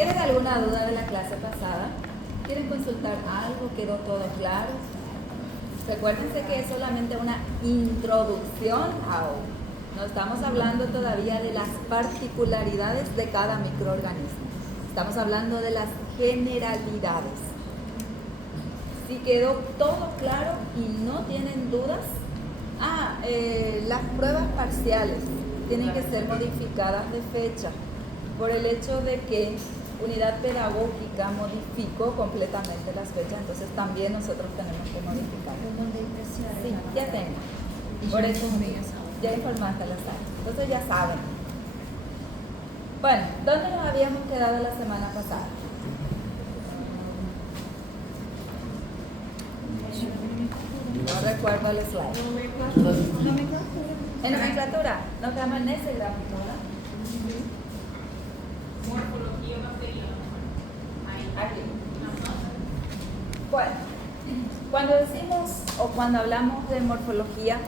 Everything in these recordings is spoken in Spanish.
¿Tienen alguna duda de la clase pasada? ¿Quieren consultar algo? ¿Quedó todo claro? Recuérdense que es solamente una introducción aún. No estamos hablando todavía de las particularidades de cada microorganismo. Estamos hablando de las generalidades. Si quedó todo claro y no tienen dudas, las pruebas parciales tienen que ser modificadas de fecha por el hecho de que Unidad Pedagógica modificó completamente las fechas, entonces también nosotros tenemos que modificar. Sí, ya tengo. Por eso ya informaste a las áreas. Entonces ya saben. Bueno, ¿dónde nos habíamos quedado la semana pasada? No recuerdo el slide. En nomenclatura, nos quedamos en ese gráfico, ¿verdad? Morfología bacteriana. Aquí. Bueno, cuando decimos o cuando hablamos de morfología,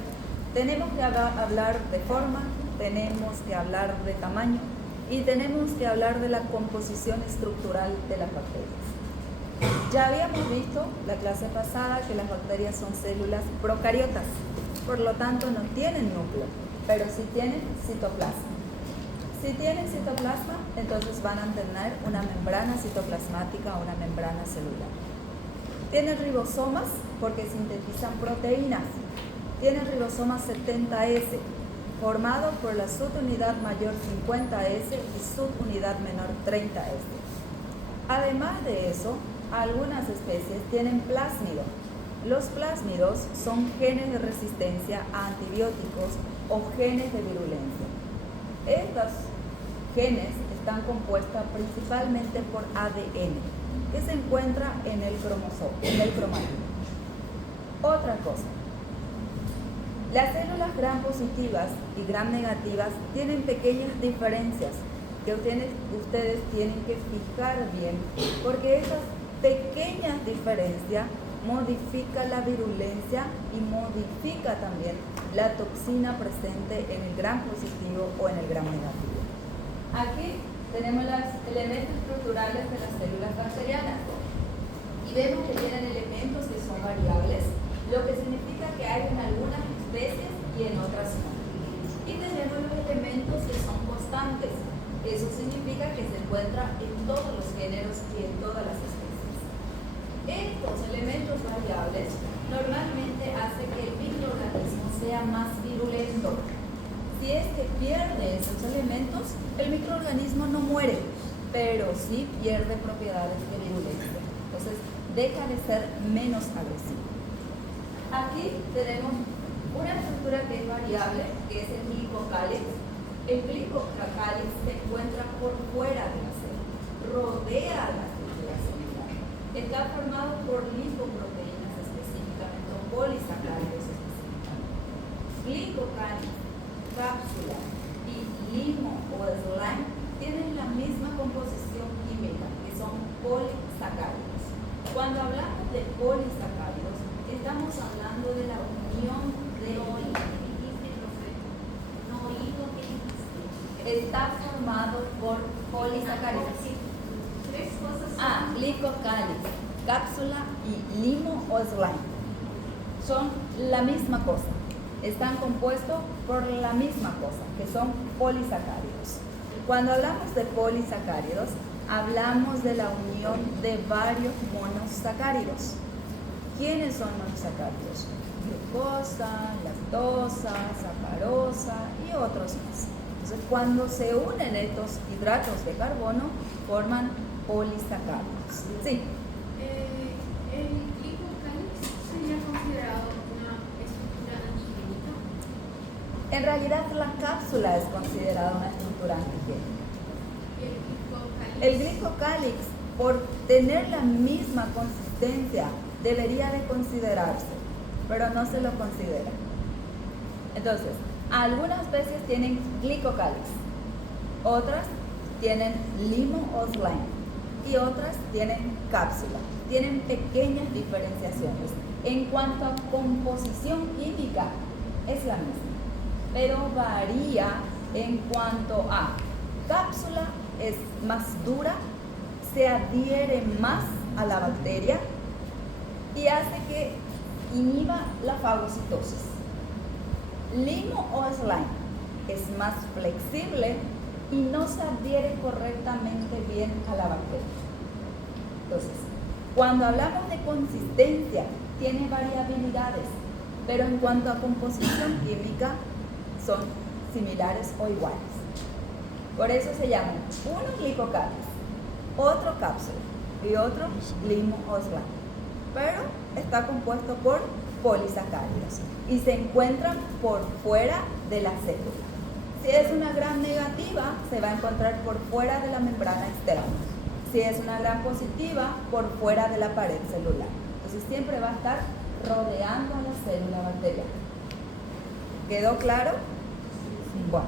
tenemos que hablar de forma, tenemos que hablar de tamaño y tenemos que hablar de la composición estructural de las bacterias. Ya habíamos visto la clase pasada que las bacterias son células procariotas, por lo tanto no tienen núcleo, pero sí tienen citoplasma. Si tienen citoplasma, entonces van a tener una membrana citoplasmática o una membrana celular. Tienen ribosomas porque sintetizan proteínas. Tienen ribosoma 70S, formado por la subunidad mayor 50S y subunidad menor 30S. Además de eso, algunas especies tienen plásmido. Los plásmidos son genes de resistencia a antibióticos o genes de virulencia. Estos genes están compuestos principalmente por ADN, que se encuentra en el cromosoma, en el cromatín. Otra cosa, las células gram positivas y gram negativas tienen pequeñas diferencias que ustedes tienen que fijar bien, porque esas pequeñas diferencias modifican la virulencia y modifica también la toxina presente en el gram positivo o en el gram negativo. Aquí tenemos los elementos estructurales de las células bacterianas y vemos que tienen elementos que son variables, lo que significa que hay en algunas especies y en otras no. Y tenemos los elementos que son constantes, eso significa que se encuentra en todos los géneros y en todas las especies. Estos elementos variables normalmente hacen que el microorganismo sea más virulento. Si es que pierde esos elementos, el microorganismo no muere, pero sí pierde propiedades de virulencia. Entonces, deja de ser menos agresivo. Aquí tenemos una estructura que es variable, que es el glicocálix. El glicocálix se encuentra por fuera de la célula, rodea la estructura celular. Está formado por lipoproteínas específicamente, o polisacáridos específicamente. Glicocálix, cápsula y limo o slime tienen la misma composición química, que son polisacáridos. Cuando hablamos de polisacáridos, estamos hablando de la unión de está formado por polisacáridos. Tres cosas. Glicocálix, cápsula y limo o slime. Son la misma cosa. Están compuestos por la misma cosa, que son polisacáridos. Cuando hablamos de polisacáridos, hablamos de la unión de varios monosacáridos. ¿Quiénes son monosacáridos? Glucosa, lactosa, sacarosa y otros más. Entonces, cuando se unen estos hidratos de carbono, forman polisacáridos. Sí. ¿El glicocálix sería considerado una estructura antigénica? En realidad, la cápsula es considerada una estructura antigénica. El glicocálix, por tener la misma consistencia, debería de considerarse, pero no se lo considera. Entonces, algunas especies tienen glicocálix, otras tienen limo o slime y otras tienen cápsula. Tienen pequeñas diferenciaciones. En cuanto a composición química, es la misma, pero varía en cuanto a cápsula es más dura se adhiere más a la bacteria y hace que inhiba la fagocitosis. Limo o slime es más flexible y no se adhiere correctamente bien a la bacteria. Entonces, cuando hablamos de consistencia, tiene variabilidades, pero en cuanto a composición química, son similares o iguales. Por eso se llaman uno glicocáliz, otro cápsula y otro limo o slime. Pero está compuesto por polisacáridos y se encuentran por fuera de la célula. Si es una gram negativa, se va a encontrar por fuera de la membrana externa. Si es una gram positiva, por fuera de la pared celular. Entonces siempre va a estar rodeando a la célula bacteriana. ¿Quedó claro? Bueno.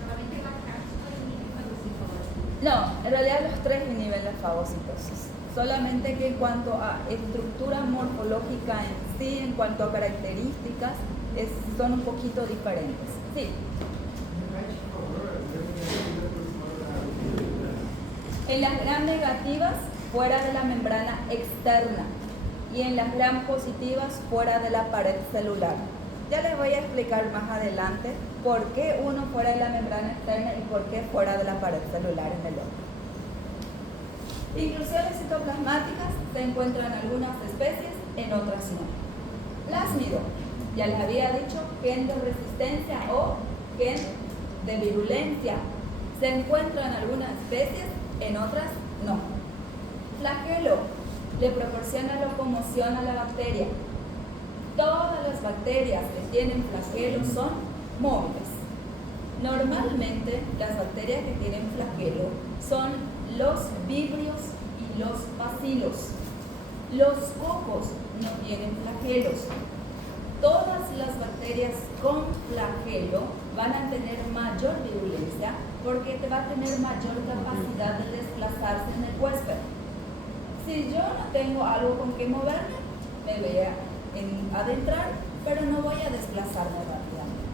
Solamente la cápsula y No, en realidad los tres inhiben la fagocitosis. Solamente que en cuanto a estructura morfológica en sí, en cuanto a características, son un poquito diferentes. Sí. En las gram negativas, fuera de la membrana externa, y en las gram positivas, fuera de la pared celular. Ya les voy a explicar más adelante por qué uno fuera de la membrana externa y por qué fuera de la pared celular en el otro. Inclusiones citoplasmáticas se encuentran en algunas especies, en otras no. Plásmido, ya les había dicho, gen de resistencia o gen de virulencia. Se encuentra en algunas especies, en otras no. Flagelo, le proporciona locomoción a la bacteria. Todas las bacterias que tienen flagelo son móviles. Normalmente las bacterias que tienen flagelo son los vibrios y los bacilos. Los cocos no tienen flagelos. Todas las bacterias con flagelo van a tener mayor virulencia porque te va a tener mayor capacidad de desplazarse en el huésped. Si yo no tengo algo con que moverme, me voy a adentrar, pero no voy a desplazarme rápidamente.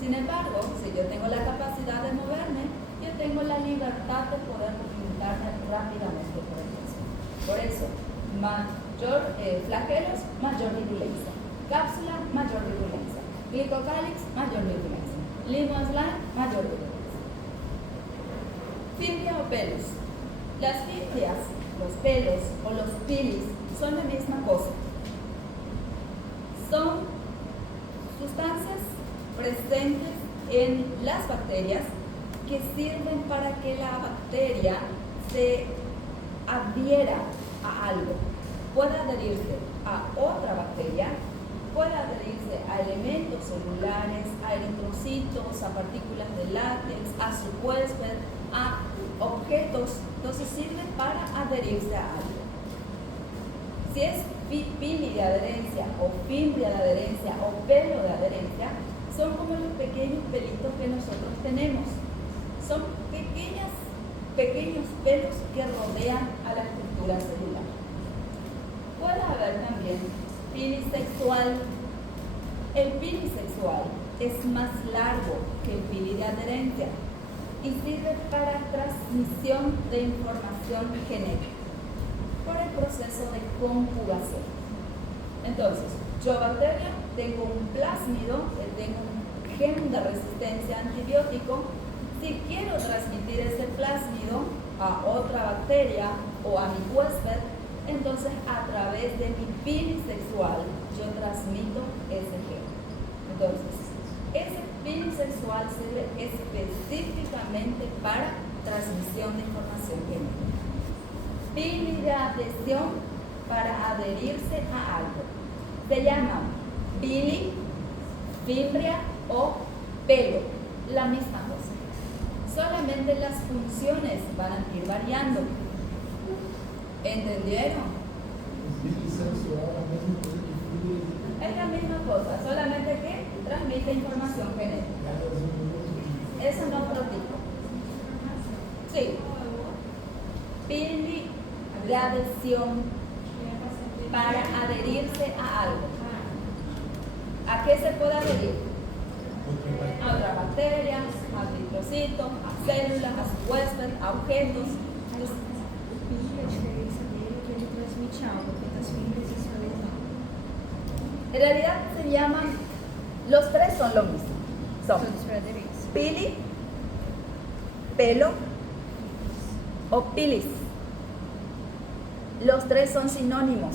Sin embargo, si yo tengo la capacidad de moverme, yo tengo la libertad de poder movilizarme rápidamente por el huésped. Por eso, mayor flagelos, mayor virulencia. Cápsula, mayor virulencia. Glicocálix, mayor virulencia. Limo slime, mayor virulencia. Fimbria o pelos. Las fimbrias, los pelos o los pilis son la misma cosa. Son sustancias presentes en las bacterias que sirven para que la bacteria se adhiera a algo. Puede adherirse a otra bacteria, puede adherirse a elementos celulares, a eritrocitos, a partículas de látex, a su huésped, a objetos. Entonces sirve para adherirse a algo. Si es pili de adherencia o fimbria de adherencia o pelo de adherencia, son como los pequeños pelitos que nosotros tenemos. Son pequeños pelos que rodean a la estructura celular. Puede haber también pilisexual. El pilisexual es más largo que el pili de adherencia y sirve para transmisión de información genética por el proceso de conjugación. Entonces, yo bacteria tengo un plásmido, tengo un gen de resistencia a antibiótico. Si quiero transmitir ese plásmido a otra bacteria o a mi huésped, entonces a través de mi pilisexual yo transmito ese gen. Entonces, ese pilisexual sirve específicamente para transmisión de información genética. Pili de adhesión, para adherirse a algo. Se llama pili, fimbria o pelo, la misma cosa. Solamente las funciones van a ir variando. ¿Entendieron? Es la misma cosa, solamente que transmite información genética. Eso no protege. Sí. Pili de adhesión, para adherirse a algo. ¿A qué se puede adherir? A otras bacterias, a eritrocitos, a células, a su huésped, a objetos. que é a diferença dele, que ele transmite algo, porque das fibras e suaves não. En realidad se llaman, los tres son lo mismo. Son Todos verdadeiros. pili, pelo o pilis. Los tres son sinónimos.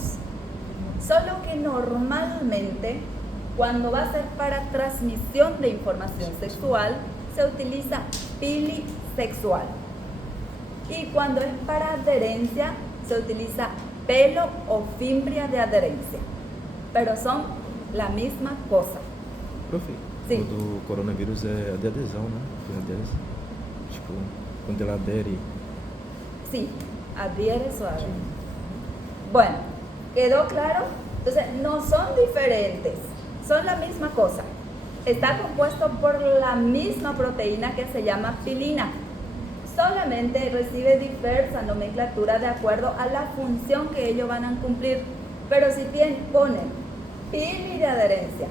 Solo que normalmente, cuando va a ser para transmisión de información sexual, se utiliza pilisexual. Y cuando es para adherencia, se utiliza pelo o fimbria de adherencia. Pero son la misma cosa. Profe, Sim. o do coronavírus é de adesão, né? De adesão. Tipo, quando ela adere. Sí, adhiere suave. Bueno, ¿quedó claro? Entonces, no son diferentes, son la misma cosa. Está compuesto por la misma proteína que se llama pilina. Solamente recibe diversa nomenclatura de acuerdo a la función que ellos van a cumplir. Pero si ponen pili de adherencia,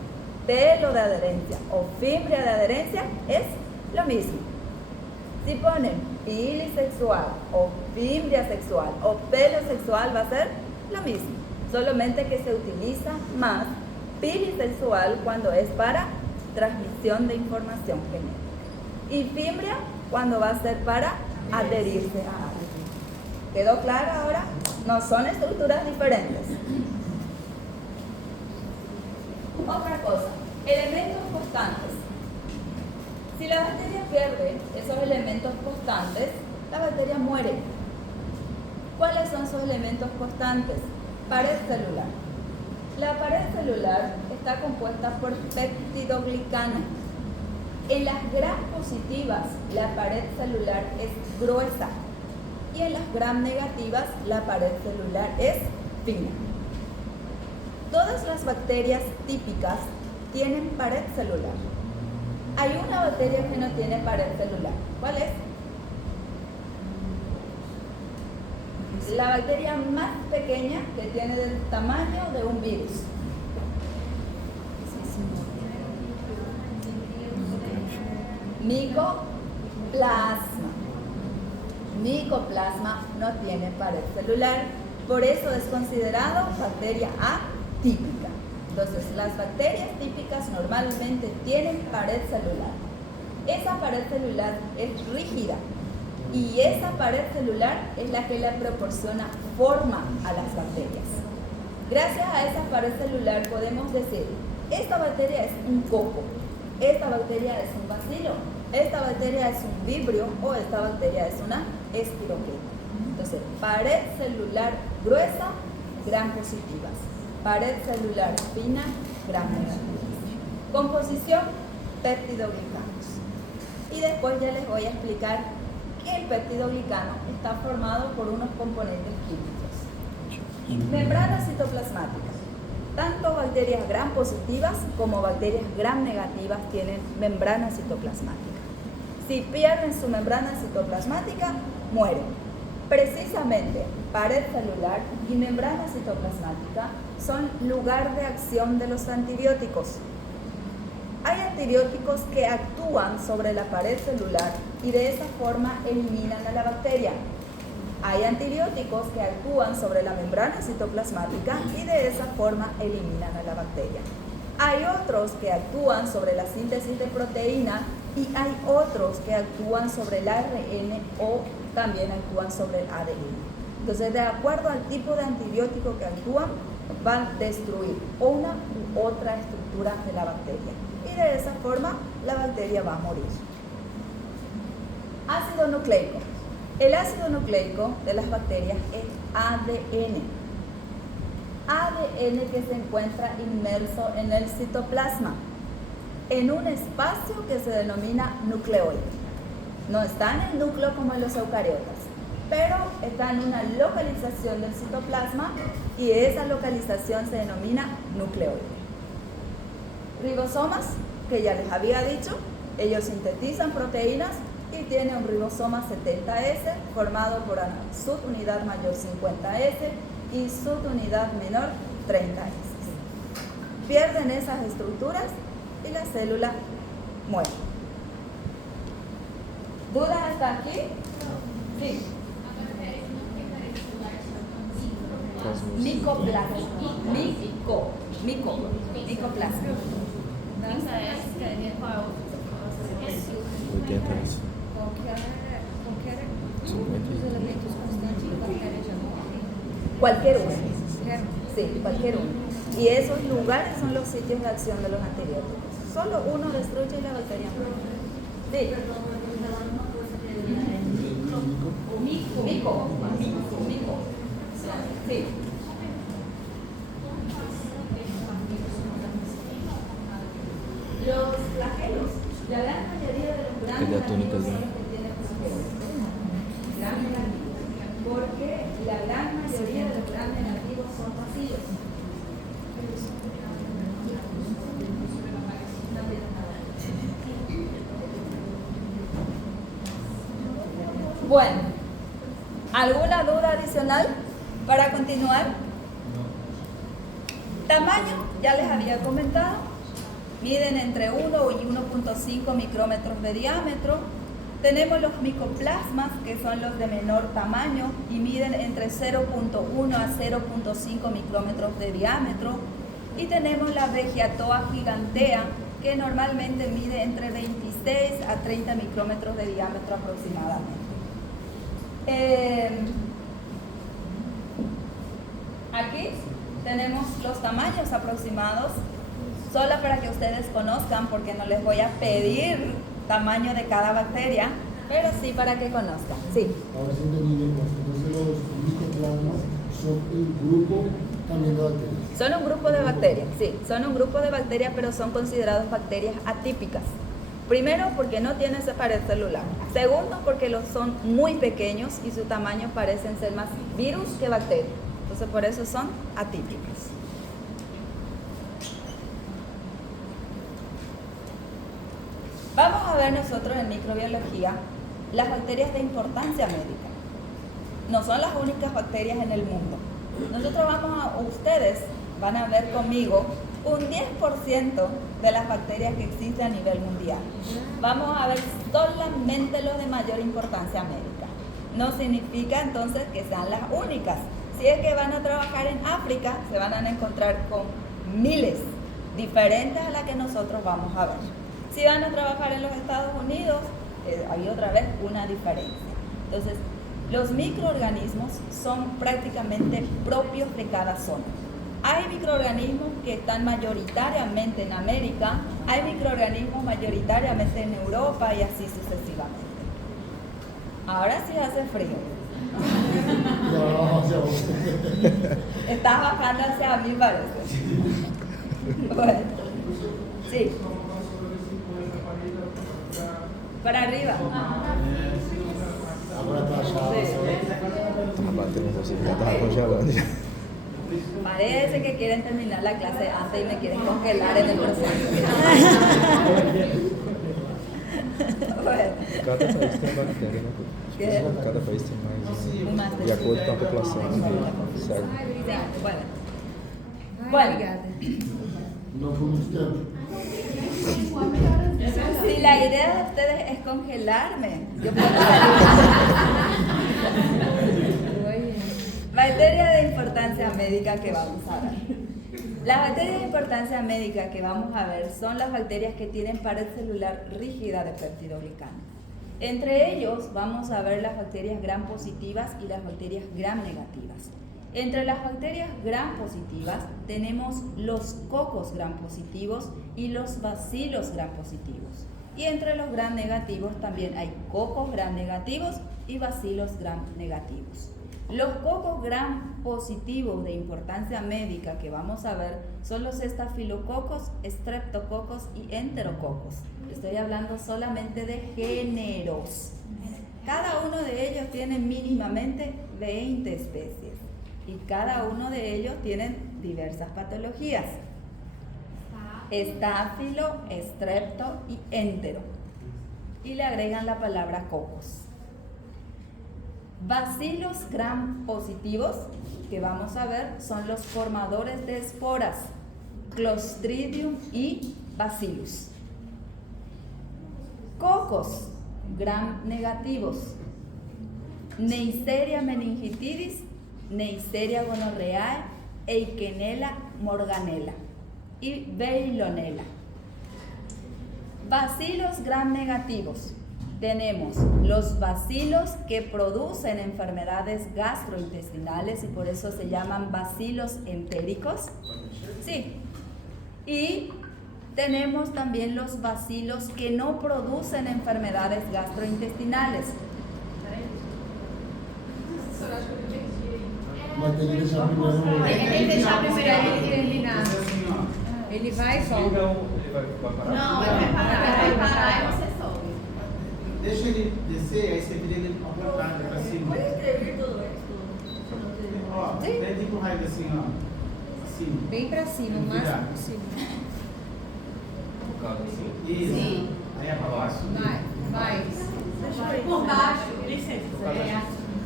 pelo de adherencia o fimbria de adherencia, es lo mismo. Si ponen pilisexual o fimbria sexual o pelo sexual, va a ser lo mismo. Solamente que se utiliza más pilisexual cuando es para transmisión de información genética. Y fimbria cuando va a ser para adherirse a algo. ¿Quedó claro ahora? No son estructuras diferentes. Otra cosa, elementos constantes. Si la bacteria pierde esos elementos constantes, la bacteria muere. ¿Cuáles son sus elementos constantes? Pared celular. La pared celular está compuesta por peptidoglicano. En las gram positivas, la pared celular es gruesa y en las gram negativas, la pared celular es fina. Todas las bacterias típicas tienen pared celular. Hay una bacteria que no tiene pared celular. ¿Cuál es? La bacteria más pequeña que tiene del tamaño de un virus. Micoplasma. Micoplasma no tiene pared celular, por eso es considerado bacteria atípica. Entonces, las bacterias típicas normalmente tienen pared celular. Esa pared celular es rígida y esa pared celular es la que le proporciona forma a las bacterias. Gracias a esa pared celular podemos decir, esta bacteria es un coco, esta bacteria es un bacilo, esta bacteria es un vibrio o esta bacteria es una espiroqueta. Entonces, pared celular gruesa, gram positivas. Pared celular fina, gram negativas. Composición, peptidoglicanos. Y después ya les voy a explicar que el peptidoglicano está formado por unos componentes químicos. Membrana citoplasmática. Tanto bacterias gram positivas como bacterias gram negativas tienen membrana citoplasmática. Si pierden su membrana citoplasmática, mueren. Precisamente, pared celular y membrana citoplasmática son lugar de acción de los antibióticos. Hay antibióticos que actúan sobre la pared celular y de esa forma eliminan a la bacteria. Hay antibióticos que actúan sobre la membrana citoplasmática y de esa forma eliminan a la bacteria. Hay otros que actúan sobre la síntesis de proteína y hay otros que actúan sobre el ARN o también actúan sobre el ADN. Entonces, de acuerdo al tipo de antibiótico que actúan, van a destruir una u otra estructura de la bacteria. Y de esa forma, la bacteria va a morir. Ácido nucleico. El ácido nucleico de las bacterias es ADN. ADN que se encuentra inmerso en el citoplasma, en un espacio que se denomina nucleoide. No está en el núcleo como en los eucariotas, pero está en una localización del citoplasma y esa localización se denomina nucleoide. Ribosomas, que ya les había dicho, ellos sintetizan proteínas y tiene un ribosoma 70S formado por una subunidad mayor 50S y subunidad menor 30S. Pierden esas estructuras y la célula muere. ¿Dudas hasta aquí? Sí. Micoplasma. Micoplasma. Essa é a Scania, qual é o 80 isso. Qualquer dos 50. elementos constantes de bactéria de amor. Cualquier uno. Sí, cualquier uno. Y esos lugares son los sitios de acción de los antibióticos. Solo uno destruye la bacteria. Sí. Mico. Sí. Los flagelos. La gran mayoría de los grandes Cadê a túnica animales dele? que tienen flagelos. Porque la gran mayoría de los grandes nativos son vacíos. Bueno, ¿alguna duda adicional para continuar? Tamaño, ya les había comentado, miden entre 1 y 1.5 micrómetros de diámetro. Tenemos los micoplasmas, que son los de menor tamaño y miden entre 0.1 a 0.5 micrómetros de diámetro. Y tenemos la Vegeatoa gigantea, que normalmente mide entre 26 a 30 micrómetros de diámetro aproximadamente. Aquí tenemos los tamaños aproximados, solo para que ustedes conozcan, porque no les voy a pedir tamaño de cada bacteria, pero sí para que conozcan. Sí. Ahora sí entendí bien, entonces los micoplasmas son un grupo también de bacterias. Son un grupo de bacterias, sí, son un grupo de bacterias, pero son considerados bacterias atípicas. Primero, porque no tienen esa pared celular. Segundo, porque son muy pequeños y su tamaño parecen ser más virus que bacterias. Entonces, por eso son atípicas. Vamos a ver nosotros en microbiología las bacterias de importancia médica. No son las únicas bacterias en el mundo. Ustedes van a ver conmigo un 10% de las bacterias que existen a nivel mundial. Vamos a ver solamente los de mayor importancia médica. No significa entonces que sean las únicas. Si es que van a trabajar en África, se van a encontrar con miles diferentes a las que nosotros vamos a ver. Si van a trabajar en los Estados Unidos, hay otra vez una diferencia. Entonces, los microorganismos son prácticamente propios de cada zona. Hay microorganismos que están mayoritariamente en América, hay microorganismos mayoritariamente en Europa y así sucesivamente. Ahora sí hace frío. Estás bajando hacia mí, parece. Bueno, sí. Para arriba. Agora tá chato. Tava batendo você, já tava congelando. Já. Parece que quieren terminar la clase antes y me quieren congelar en el proceso. Bueno. Cada país tem bactéria, né? ¿Qué? Cada país tem mais Más de acordo com a população. Certo? Sí, bueno. Ai, Bueno. obrigada. Não por muito tempo. Si la idea de ustedes es congelarme, yo puedo Oi. Bacterias de importancia médica que vamos a ver. Las bacterias de importancia médica que vamos a ver son las bacterias que tienen pared celular rígida de peptidoglicano. Entre ellos vamos a ver las bacterias gram positivas y las bacterias gram negativas. Entre las bacterias gram positivas tenemos los cocos gram positivos y los bacilos gram positivos. Y entre los gram negativos también hay cocos gram negativos y bacilos gram negativos. Los cocos gram positivos de importancia médica que vamos a ver son los estafilococos, streptococos y enterococos. Estoy hablando solamente de géneros. Cada uno de ellos tiene mínimamente 20 especies y cada uno de ellos tiene diversas patologías. Estáfilo, estrepto y entero. Y le agregan la palabra cocos. Bacilos gram positivos, que vamos a ver, son los formadores de esporas, Clostridium y Bacillus. Cocos gram negativos, Neisseria meningitidis Neisseria gonorrheae, Eikenella morganella y Veillonella. Bacilos gram negativos. Tenemos los bacilos que producen enfermedades gastrointestinales y por eso se llaman bacilos entéricos. Sí. Y tenemos también los bacilos que no producen enfermedades gastrointestinales. Mas tem que deixar primeiro no Tem que deixar primeiro ele terminar. Ele vai e solta. Não, vai parar e você solta. Deixa ele descer, aí você vira ele ao contrário, pra cima. Ó, tenta empurrar ele assim, ó. Assim. Bem pra cima, o máximo possível. Isso. Sim. Aí é pra baixo. Vai. Por baixo, licença.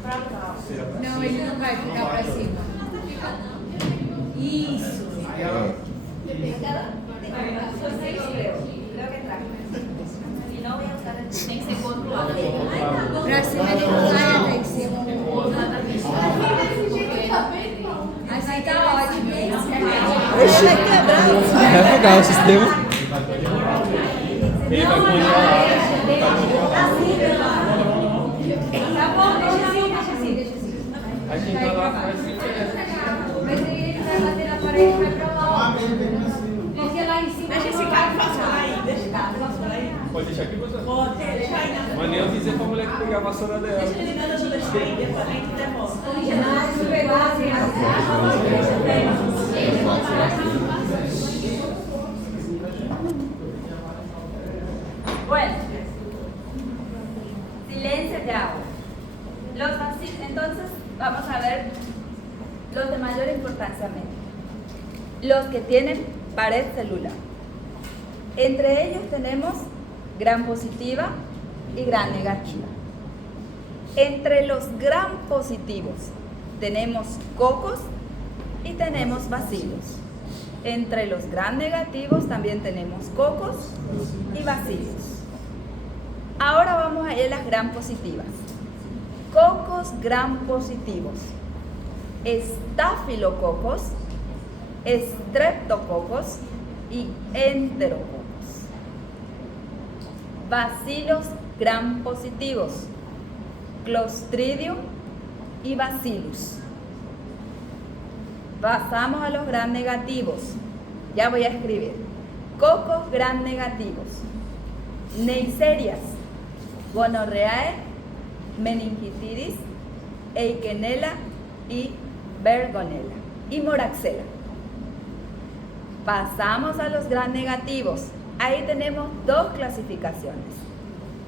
Pra cá. Não, ele não vai ficar pra cima. Isso. Aí ela. Tem que ser pro outro lado. Pra cima ele não vai até em cima. Assim tá ótimo. Vai apagar o sistema. Ele vai congelar. Tá bom, deixa assim. A gente vai lá atrás. Mas aí ele vai bater na parede e vai pra lá. Abre ele bem pra cima. Porque lá em cima. Deixa esse cara passar aí, deixa esse cara passar aí. Pode deixar aqui, você. Pode, deixa aí na Mas nem eu dizer pra mulher que pegar a vassoura dela. Deixa ele dando deixa aí, depois a gente demora. Bueno, silencio ya. Entonces, vamos a ver los de mayor importancia médica. Los que tienen pared celular. Entre ellos tenemos gram positiva y gram negativa. Entre los gram positivos tenemos cocos y tenemos bacilos. Entre los gram negativos también tenemos cocos y bacilos. Ahora vamos a ir a las gram positivas. Cocos gram positivos. Estafilococos, streptococos y enterococos. Bacilos gram positivos. Clostridium y Bacillus. Pasamos a los gram negativos. Ya voy a escribir. Cocos gram negativos. Neiserias, gonorreae, meningitidis, eikenella y bergonella. Y moraxella. Pasamos a los gram negativos. Ahí tenemos dos clasificaciones.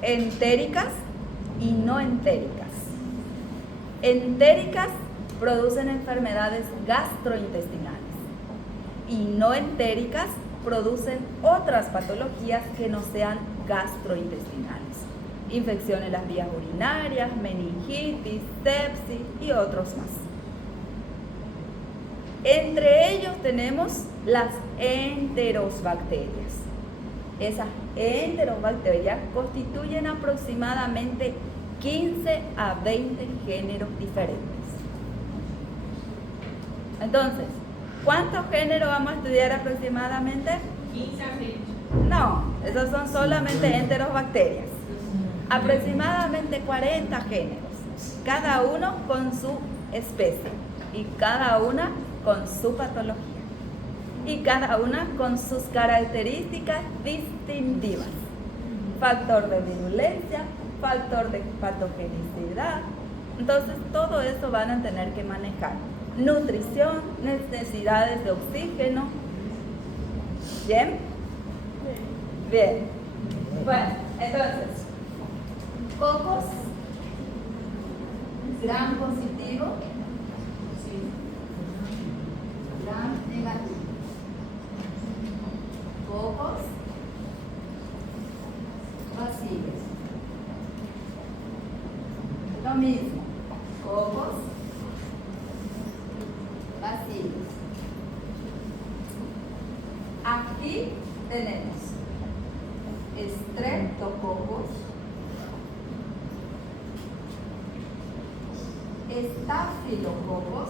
Entéricas y no entéricas. Entéricas producen enfermedades gastrointestinales y no entéricas producen otras patologías que no sean gastrointestinales. Infección en las vías urinarias, meningitis, sepsis y otros más. Entre ellos tenemos las enterobacterias. Esas enterobacterias constituyen aproximadamente 15 a 20 géneros diferentes. Entonces, ¿cuántos géneros vamos a estudiar aproximadamente? 15 a 20. No, esos son solamente enterobacterias. Aproximadamente 40 géneros, cada uno con su especie y cada una con su patología y cada una con sus características distintivas. Factor de virulencia, factor de patogenicidad. Entonces, todo eso van a tener que manejar. Nutrición, necesidades de oxígeno. ¿Bien? Bien. Bueno, entonces, cocos, gram positivo, gram negativo. Cocos, bacilos. Lo mismo, cocos, bacilos. Aquí tenemos streptococos, estafilococos,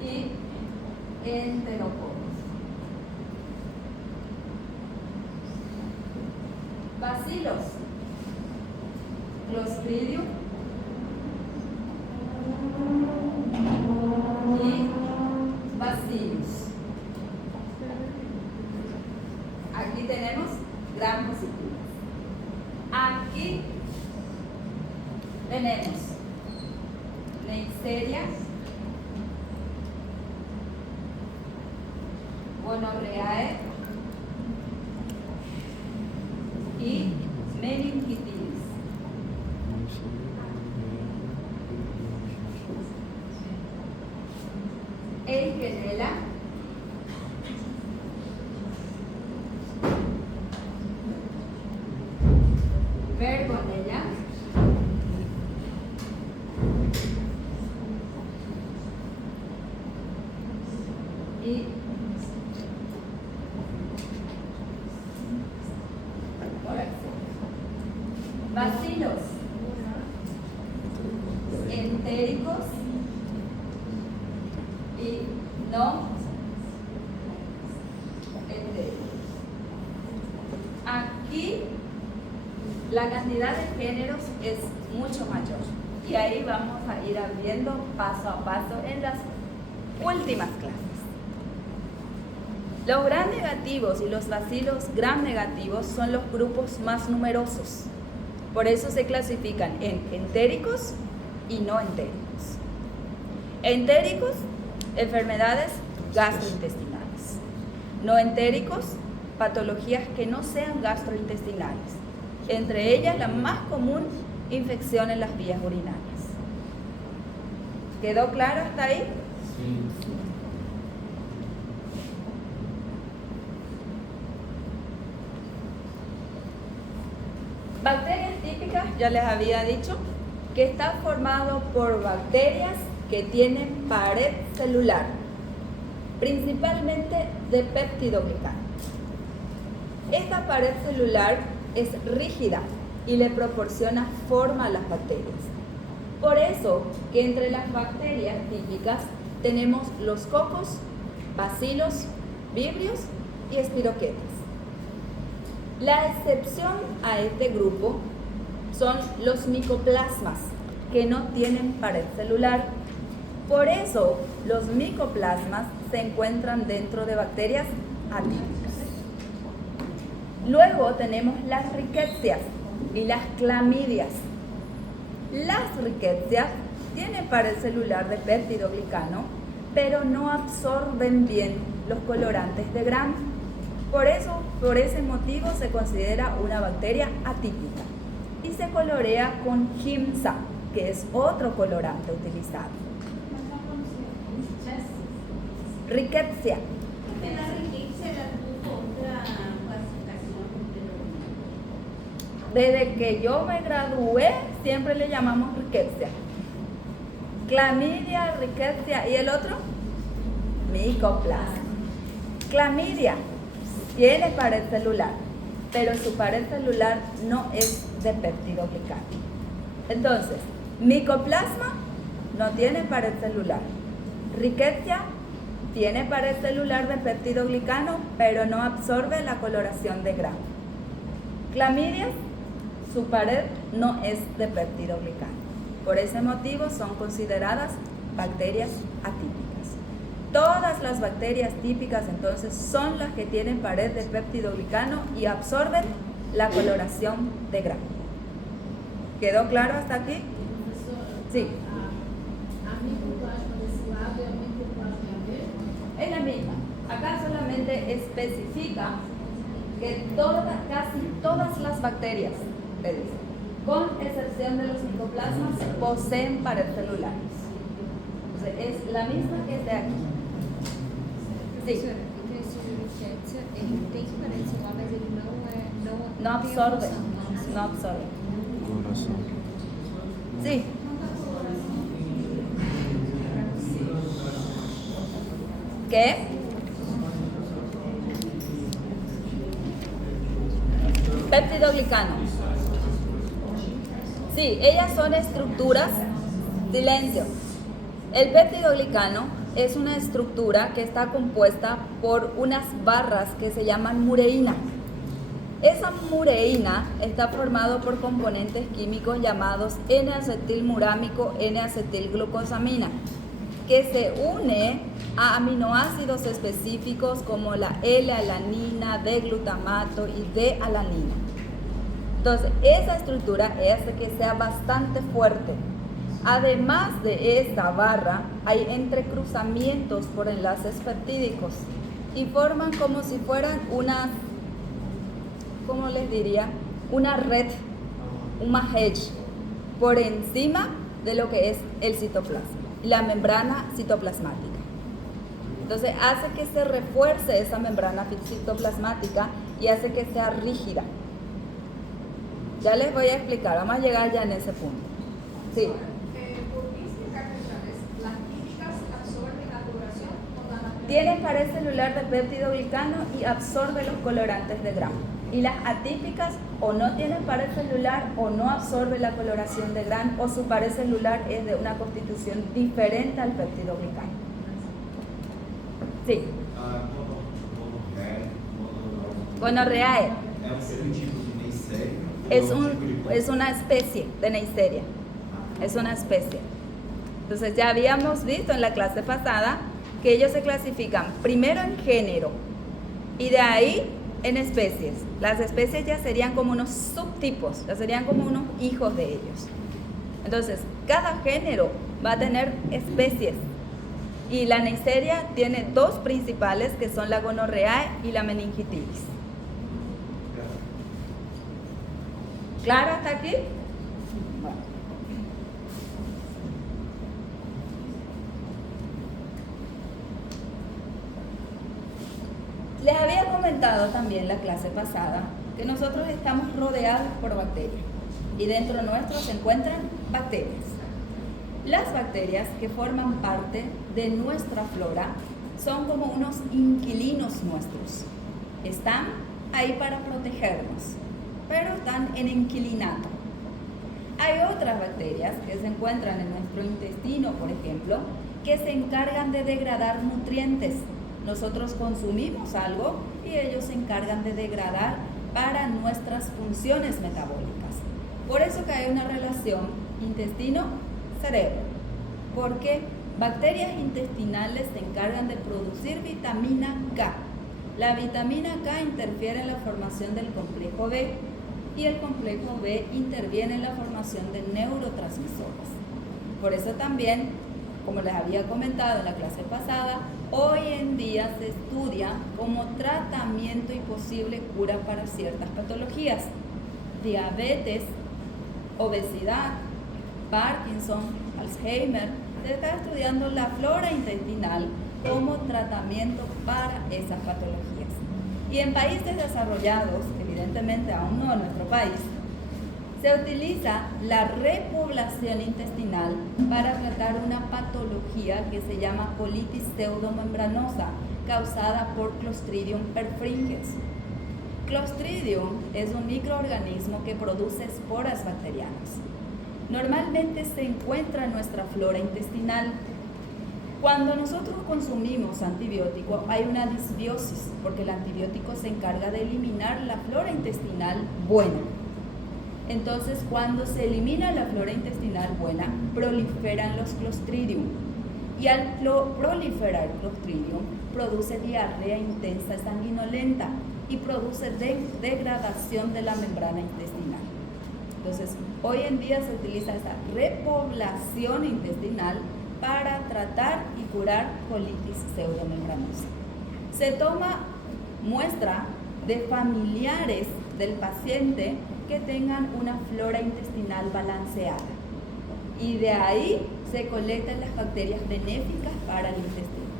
y enterococos. Bacilos, Clostridium y Bacillus. Aquí tenemos gram positivas. Aquí tenemos Neisseria, Gonorrheae y meningitis. Eikenella, Vergonella, y bacilos entéricos y no entéricos. Aquí la cantidad de géneros es mucho mayor y ahí vamos a ir viendo paso a paso en las últimas clases. Los gram negativos y los bacilos gram negativos son los grupos más numerosos. Por eso se clasifican en entéricos y no entéricos. Entéricos, enfermedades gastrointestinales. No entéricos, patologías que no sean gastrointestinales. Entre ellas, la más común, infección en las vías urinarias. ¿Quedó claro hasta ahí? Sí. Bacterias típicas, ya les había dicho, que está formado por bacterias que tienen pared celular, principalmente de peptidoglicano. Esta pared celular es rígida y le proporciona forma a las bacterias. Por eso que entre las bacterias típicas tenemos los cocos, bacilos, vibrios y espiroquetas. La excepción a este grupo son los micoplasmas, que no tienen pared celular. Por eso, los micoplasmas se encuentran dentro de bacterias atípicas. Luego tenemos las ricketsias y las clamidias. Las ricketsias tienen pared celular de peptidoglicano, pero no absorben bien los colorantes de Gram. Por ese motivo se considera una bacteria atípica y se colorea con Giemsa, que es otro colorante utilizado. Rickettsia. Desde que yo me gradué, siempre le llamamos rickettsia. Clamidia, rickettsia y el otro, micoplasma. Clamidia tiene pared celular, pero su pared celular no es de peptidoglicano. Entonces, micoplasma no tiene pared celular. Rickettsia tiene pared celular de peptidoglicano, pero no absorbe la coloración de Gram. Clamidia, su pared no es de peptidoglicano. Por ese motivo son consideradas bacterias atípicas. Todas las bacterias típicas entonces son las que tienen pared de peptidoglicano y absorben la coloración de Gram. ¿Quedó claro hasta aquí? Sí. Es la misma. Acá solamente especifica que casi todas las bacterias, con excepción de los micoplasmas, poseen pared celular. Entonces, es la misma que es de aquí. Sí. No absorbe. No absorbe. Coloração. Sí. ¿Qué? Peptidoglicano. Sí, ellas son estructuras. Silencio. El peptidoglicano es una estructura que está compuesta por unas barras que se llaman mureína. Esa mureína está formada por componentes químicos llamados N-acetilmurámico, N-acetilglucosamina, que se une a aminoácidos específicos como la L-alanina, D-glutamato y D-alanina. Entonces, esa estructura hace que sea bastante fuerte. Además de esta barra, hay entrecruzamientos por enlaces peptídicos y forman como si fueran unas, ¿cómo les diría? Una red, una hedge, por encima de lo que es el citoplasma, la membrana citoplasmática. Entonces hace que se refuerce esa membrana citoplasmática y hace que sea rígida. Ya les voy a explicar, vamos a llegar ya en ese punto. Sí. Tiene pared celular de peptidoglicano y absorbe los colorantes de Gram. Y las atípicas o no tienen pared celular o no absorbe la coloración de Gram o su pared celular es de una constitución diferente al peptidoglicano. Sí. Gonorreae. Es una especie de Neisseria. Es una especie. Entonces ya habíamos visto en la clase pasada que ellos se clasifican primero en género y de ahí en especies. Las especies ya serían como unos subtipos, ya serían como unos hijos de ellos. Entonces, cada género va a tener especies. Y la Neisseria tiene dos principales que son la gonorreae y la meningitis. ¿Claro hasta aquí? Bueno. Les había comentado también la clase pasada que nosotros estamos rodeados por bacterias y dentro nuestro se encuentran bacterias. Las bacterias que forman parte de nuestra flora son como unos inquilinos nuestros. Están ahí para protegernos, pero están en inquilinato. Hay otras bacterias que se encuentran en nuestro intestino, por ejemplo, que se encargan de degradar nutrientes. Nosotros consumimos algo y ellos se encargan de degradar para nuestras funciones metabólicas. Por eso que hay una relación intestino-cerebro, porque bacterias intestinales se encargan de producir vitamina K. La vitamina K interfiere en la formación del complejo B y el complejo B interviene en la formación de neurotransmisores. Por eso también, como les había comentado en la clase pasada, hoy en día se estudia como tratamiento y posible cura para ciertas patologías: diabetes, obesidad, Parkinson, Alzheimer. Se está estudiando la flora intestinal como tratamiento para esas patologías. Y en países desarrollados, evidentemente aún no en nuestro país, se utiliza la repoblación intestinal para tratar una patología que se llama colitis pseudomembranosa, causada por Clostridium perfringens. Clostridium es un microorganismo que produce esporas bacterianas. Normalmente se encuentra en nuestra flora intestinal. Cuando nosotros consumimos antibiótico hay una disbiosis, porque el antibiótico se encarga de eliminar la flora intestinal buena. Entonces, cuando se elimina la flora intestinal buena, proliferan los Clostridium. Y al proliferar Clostridium, produce diarrea intensa sanguinolenta y produce degradación de la membrana intestinal. Entonces, hoy en día se utiliza esa repoblación intestinal para tratar y curar colitis pseudomembranosa. Se toma muestra de familiares del paciente que tengan una flora intestinal balanceada y de ahí se colectan las bacterias benéficas para el intestino.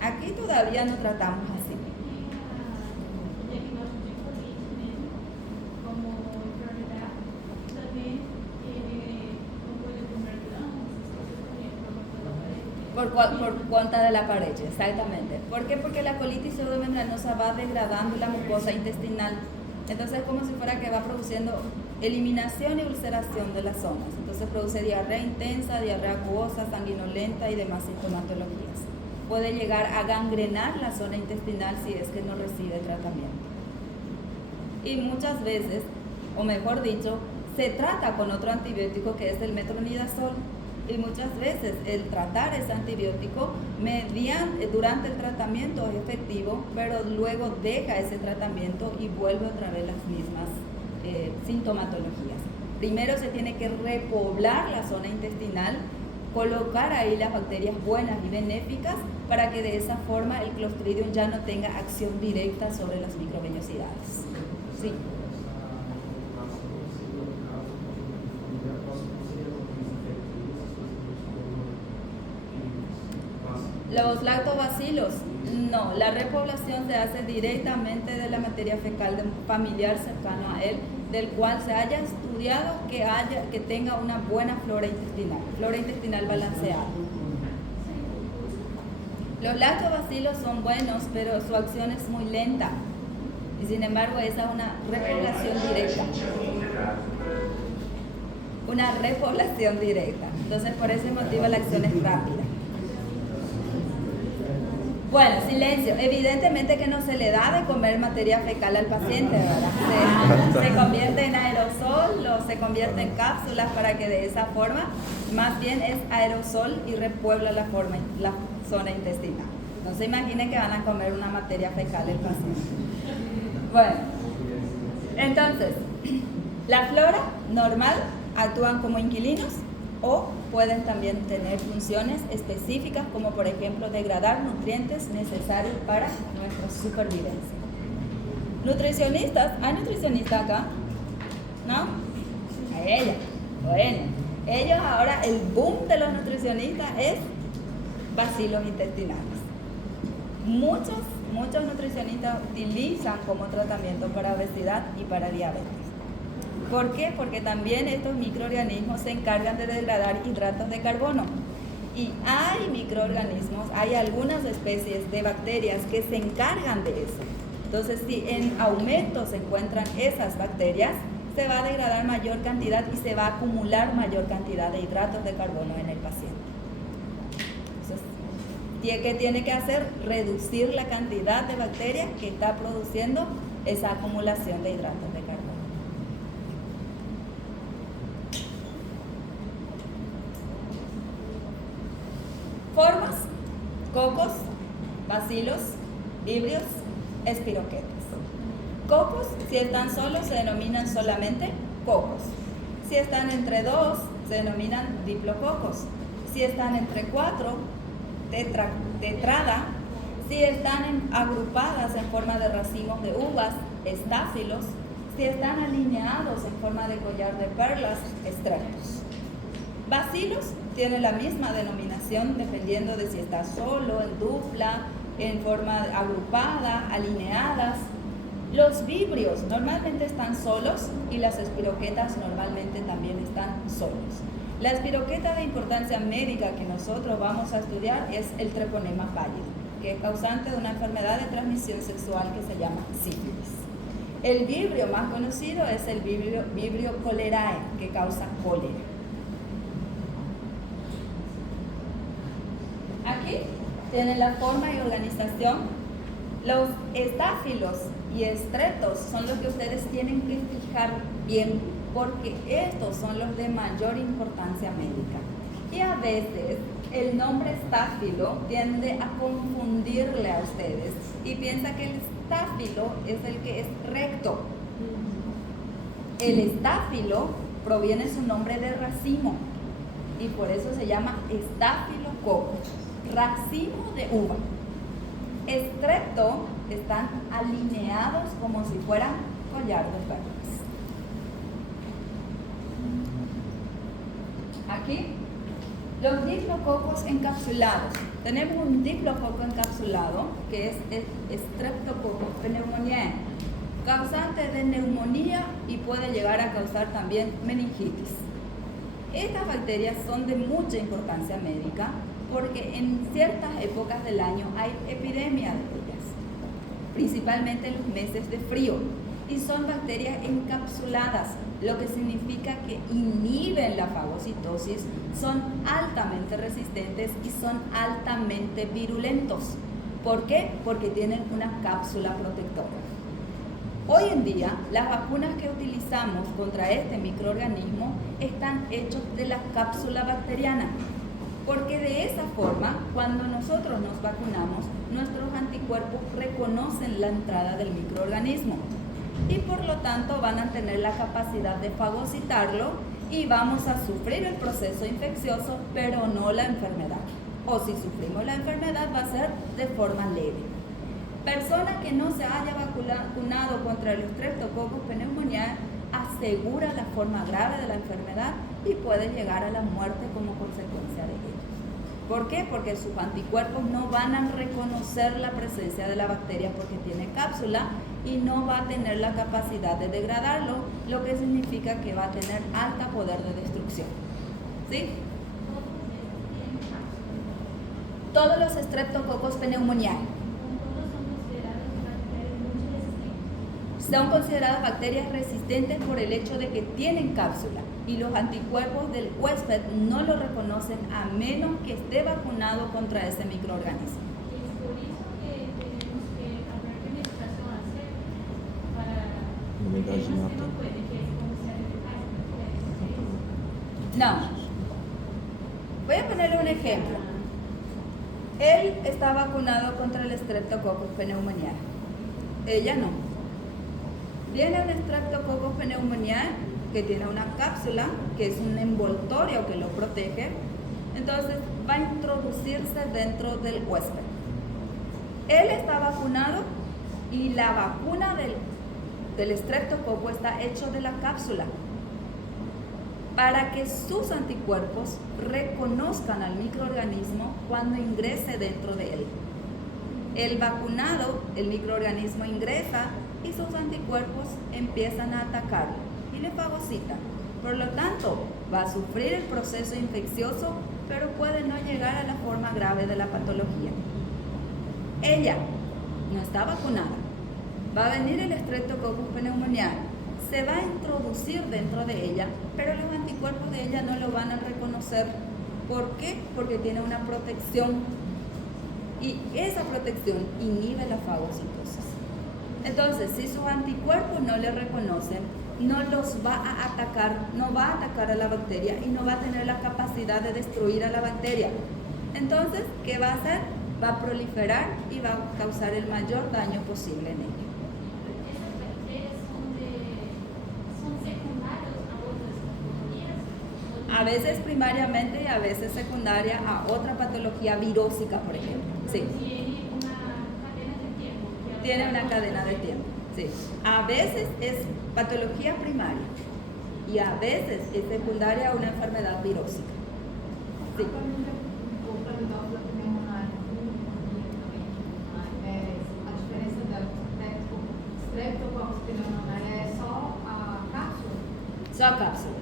Aquí todavía no tratamos así. Por cuenta de la pared, exactamente. ¿Por qué? Porque la colitis pseudomembranosa va degradando la mucosa intestinal. Entonces es como si fuera que va produciendo eliminación y ulceración de las zonas. Entonces produce diarrea intensa, diarrea acuosa, sanguinolenta y demás sintomatologías. Puede llegar a gangrenar la zona intestinal si es que no recibe tratamiento. Y muchas veces, o mejor dicho, se trata con otro antibiótico que es el metronidazol. Y muchas veces el tratar ese antibiótico durante el tratamiento es efectivo, pero luego deja ese tratamiento y vuelve otra vez las mismas sintomatologías. Primero se tiene que repoblar la zona intestinal, colocar ahí las bacterias buenas y benéficas para que de esa forma el Clostridium ya no tenga acción directa sobre las microvellosidades. Sí. Los lactobacilos, no, la repoblación se hace directamente de la materia fecal de un familiar cercano a él, del cual se haya estudiado que tenga una buena flora intestinal balanceada. Los lactobacilos son buenos, pero su acción es muy lenta, y sin embargo esa es una repoblación directa. Una repoblación directa, entonces por ese motivo la acción es rápida. Bueno, silencio. Evidentemente que no se le da de comer materia fecal al paciente, ¿verdad? Se convierte en aerosol o se convierte en cápsulas para que de esa forma, más bien es aerosol y repuebla la zona intestinal. No se imaginen que van a comer una materia fecal el paciente. Bueno, entonces, la flora normal actúan como inquilinos o pueden también tener funciones específicas como por ejemplo degradar nutrientes necesarios para nuestra supervivencia. Nutricionistas, ¿hay nutricionista acá? ¿No? A ella. Bueno, ellos ahora, el boom de los nutricionistas es bacilos intestinales. Muchos nutricionistas utilizan como tratamiento para obesidad y para diabetes. ¿Por qué? Porque también estos microorganismos se encargan de degradar hidratos de carbono. Y hay microorganismos, hay algunas especies de bacterias que se encargan de eso. Entonces, si en aumento se encuentran esas bacterias, se va a degradar mayor cantidad y se va a acumular mayor cantidad de hidratos de carbono en el paciente. Entonces, ¿qué tiene que hacer? Reducir la cantidad de bacterias que está produciendo esa acumulación de hidratos de carbono. Formas: cocos, bacilos, vibrios, espiroquetas. Cocos, si están solos, se denominan solamente cocos. Si están entre dos, se denominan diplococos. Si están entre cuatro, tetrada. Si están agrupadas en forma de racimos de uvas, estáfilos. Si están alineados en forma de collar de perlas, estratos. Bacilos tiene la misma denominación dependiendo de si está solo, en dupla, en forma agrupada, alineadas. Los vibrios normalmente están solos y las espiroquetas normalmente también están solos. La espiroqueta de importancia médica que nosotros vamos a estudiar es el treponema pálido, que es causante de una enfermedad de transmisión sexual que se llama sífilis. El vibrio más conocido es el vibrio cholerae, que causa cólera. Aquí tienen la forma y organización. Los estáfilos y estretos son los que ustedes tienen que fijar bien, porque estos son los de mayor importancia médica. Y a veces el nombre estáfilo tiende a confundirle a ustedes y piensa que el estáfilo es el que es recto. El estáfilo proviene su nombre de racimo y por eso se llama estafilococo, racimo de uva. Estrepto están alineados como si fueran collar de perlas. Aquí, los diplococos encapsulados. Tenemos un diplococo encapsulado que es Streptococcus pneumoniae, causante de neumonía y puede llegar a causar también meningitis. Estas bacterias son de mucha importancia médica porque en ciertas épocas del año hay epidemia de ellas, principalmente en los meses de frío. y son bacterias encapsuladas, lo que significa que inhiben la fagocitosis, son altamente resistentes y son altamente virulentos. ¿Por qué? Porque tienen una cápsula protectora. Hoy en día, las vacunas que utilizamos contra este microorganismo están hechos de la cápsula bacteriana, porque de esa forma, cuando nosotros nos vacunamos, nuestros anticuerpos reconocen la entrada del microorganismo y por lo tanto van a tener la capacidad de fagocitarlo y vamos a sufrir el proceso infeccioso, pero no la enfermedad. O si sufrimos la enfermedad, va a ser de forma leve. Persona que no se haya vacunado contra el Streptococcus pneumoniae asegura la forma grave de la enfermedad y puede llegar a la muerte como consecuencia de ello. ¿Por qué? Porque sus anticuerpos no van a reconocer la presencia de la bacteria porque tiene cápsula y no va a tener la capacidad de degradarlo, lo que significa que va a tener alto poder de destrucción. ¿Sí? Todos los Streptococcus pneumoniae son consideradas bacterias resistentes por el hecho de que tienen cápsula y los anticuerpos del huésped no lo reconocen a menos que esté vacunado contra ese microorganismo. No. Voy a ponerle un ejemplo. Él está vacunado contra el Streptococcus pneumoniae. Ella no. Tiene un Streptococcus pneumoniae que tiene una cápsula, que es un envoltorio que lo protege. Entonces va a introducirse dentro del huésped. Él está vacunado y la vacuna del Streptococcus está hecho de la cápsula para que sus anticuerpos reconozcan al microorganismo cuando ingrese dentro de él. El vacunado, el microorganismo ingresa y sus anticuerpos empiezan a atacarlo y le fagocitan. Por lo tanto, va a sufrir el proceso infeccioso, pero puede no llegar a la forma grave de la patología. Ella no está vacunada. Va a venir el Streptococcus pneumoniae, se va a introducir dentro de ella, pero los anticuerpos de ella no lo van a reconocer. ¿Por qué? Porque tiene una protección y esa protección inhibe la fagocitosis. Entonces, si sus anticuerpos no le reconocen, no los va a atacar, no va a atacar a la bacteria y no va a tener la capacidad de destruir a la bacteria. Entonces, ¿qué va a hacer? Va a proliferar y va a causar el mayor daño posible en ella. ¿Esas bacterias son secundarias a otras patologías? A veces primariamente y a veces secundaria a otra patología virósica, por ejemplo. Sí. Tiene una cadena de tiempo. Tiene una cadena de tiempo. Sí. A veces es patología primaria y a veces es secundaria a una enfermedad virósica. Sí. A diferença da Streptococcus pneumoniae é só a cápsula? Só a cápsula.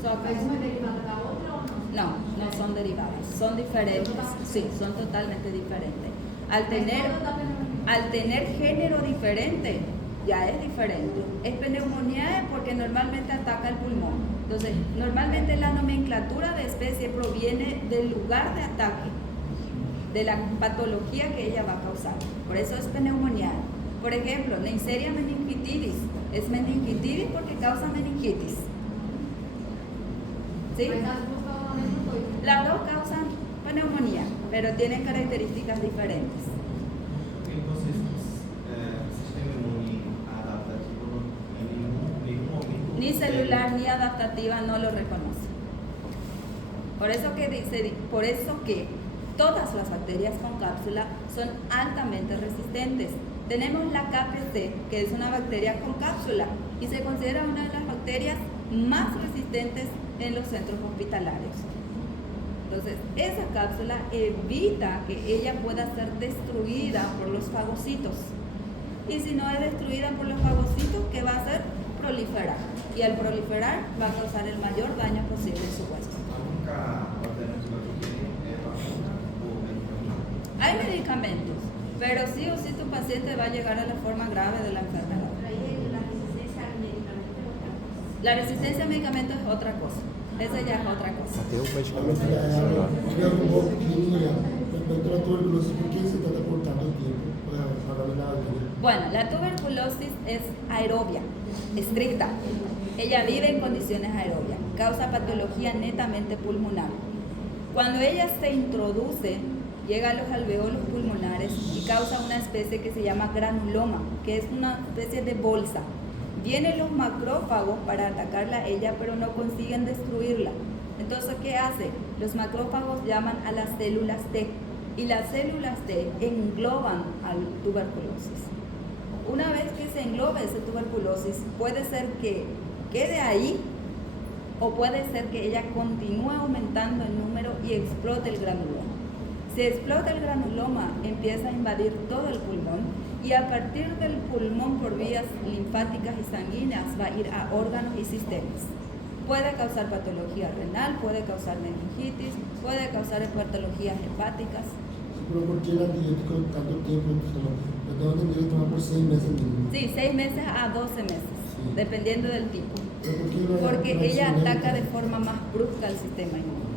Só a Mas cápsula. uma é derivada da outra ou não? No, no son derivadas, son diferentes. Sí, son totalmente diferentes. Al tener género diferente, ya es diferente. Es pneumoniae porque normalmente ataca el pulmón. Entonces, normalmente la nomenclatura de especie proviene del lugar de ataque, de la patología que ella va a causar. Por eso es pneumoniae. Por ejemplo, Neisseria meningitidis es meningitis porque causa meningitis. ¿Sí? Mas as duas falam a mesma coisa. Las dos causan pneumonía, pero tienen características diferentes. Entonces, sistema inmune adaptativo en ningún momento. Ni celular ni adaptativa no lo reconoce. Por eso que todas las bacterias con cápsula son altamente resistentes. Tenemos la KPC, que es una bacteria con cápsula y se considera una de las bacterias más resistentes en los centros hospitalarios. Entonces, esa cápsula evita que ella pueda ser destruida por los fagocitos. Y si no es destruida por los fagocitos, ¿qué va a hacer? Proliferar. Y al proliferar va a causar el mayor daño posible en su huésped. La única alternativa que tiene es vacuna o medicamento. Hay medicamentos, pero sí o sí tu paciente va a llegar a la forma grave de la enfermedad. Para ele, la resistência La resistencia a medicamentos es otra cosa. Esa ya es otra cosa. Até o A medicamento minha é celular. queria um pouco pequenininha, pela tuberculose, por que se trata por tanto tempo? Para la bacteria. Bueno, la tuberculosis es aerobia, estricta. Ella vive en condiciones aerobias, causa patología netamente pulmonar. Cuando ella se introduce, llega a los alveolos pulmonares y causa una especie que se llama granuloma, que es una especie de bolsa. Vienen los macrófagos para atacarla a ella, pero no consiguen destruirla. Entonces, ¿qué hace? Los macrófagos llaman a las células T y las células T engloban a la tuberculosis. Una vez que se englobe esa tuberculosis, puede ser que quede ahí o puede ser que ella continúe aumentando en número y explote el granuloma. Si explota el granuloma, empieza a invadir todo el pulmón y a partir del pulmón por vías linfáticas y sanguíneas va a ir a órganos y sistemas. Puede causar patología renal, puede causar meningitis, puede causar patologías hepáticas. Pero ¿por qué el antibiótico tanto tiempo toma? Yo tengo entendido que toma por 6 meses mínimo. Sí, 6 meses a 12 meses, Sí. dependiendo del tipo. ¿Pero por qué no- Porque no ella excelente? ataca de forma más brusca al sistema inmune.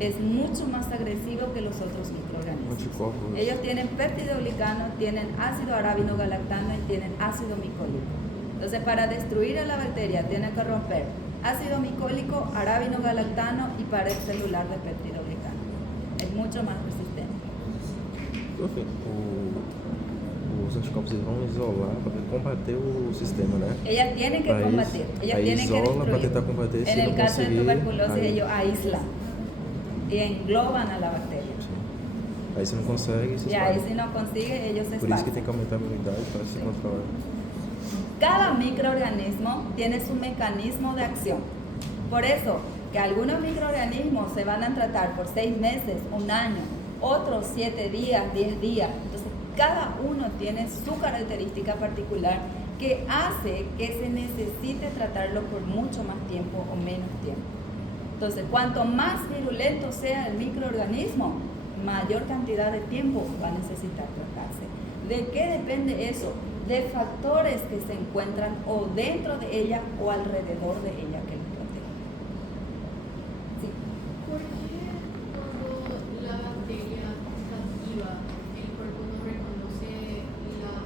Es mucho más agresivo que los otros microorganismos. Anticorpos. Ellos tienen peptidoglicano, tienen ácido arábino-galactano y tienen ácido micólico. Entonces, para destruir a la bacteria, tienen que romper ácido micólico, arábino-galactano y pared celular de peptidoglicano. Es mucho más resistente. Enfim, os anticorpos eles vão isolar para combater o sistema, né? Ellas tienen que Ahí- combatir, ellas ahí tienen que isola para destruir. tentar combater. En Se el não caso de conseguir, tuberculosis, aí- ellos aíslan y engloban a la bacteria. Sim. Aí se não consegue, se Y ahí espalha. si no consigue, ellos se Por isso que esparcen. tem que aumentar a imunidade para se controlar. Cada microorganismo tiene su mecanismo de acción. Por eso que algunos microorganismos se van a tratar por 6 meses, 1 año, otros 7 días, 10 días. Entonces, cada uno tiene su característica particular que hace que se necesite tratarlo por mucho más tiempo o menos tiempo. Entonces, cuanto más virulento sea el microorganismo, mayor cantidad de tiempo va a necesitar tratarse. ¿De qué depende eso? De factores que se encuentran o dentro de ella o alrededor de ella que lo protegen. Sí. ¿Por qué cuando la bacteria está activa, el cuerpo no reconoce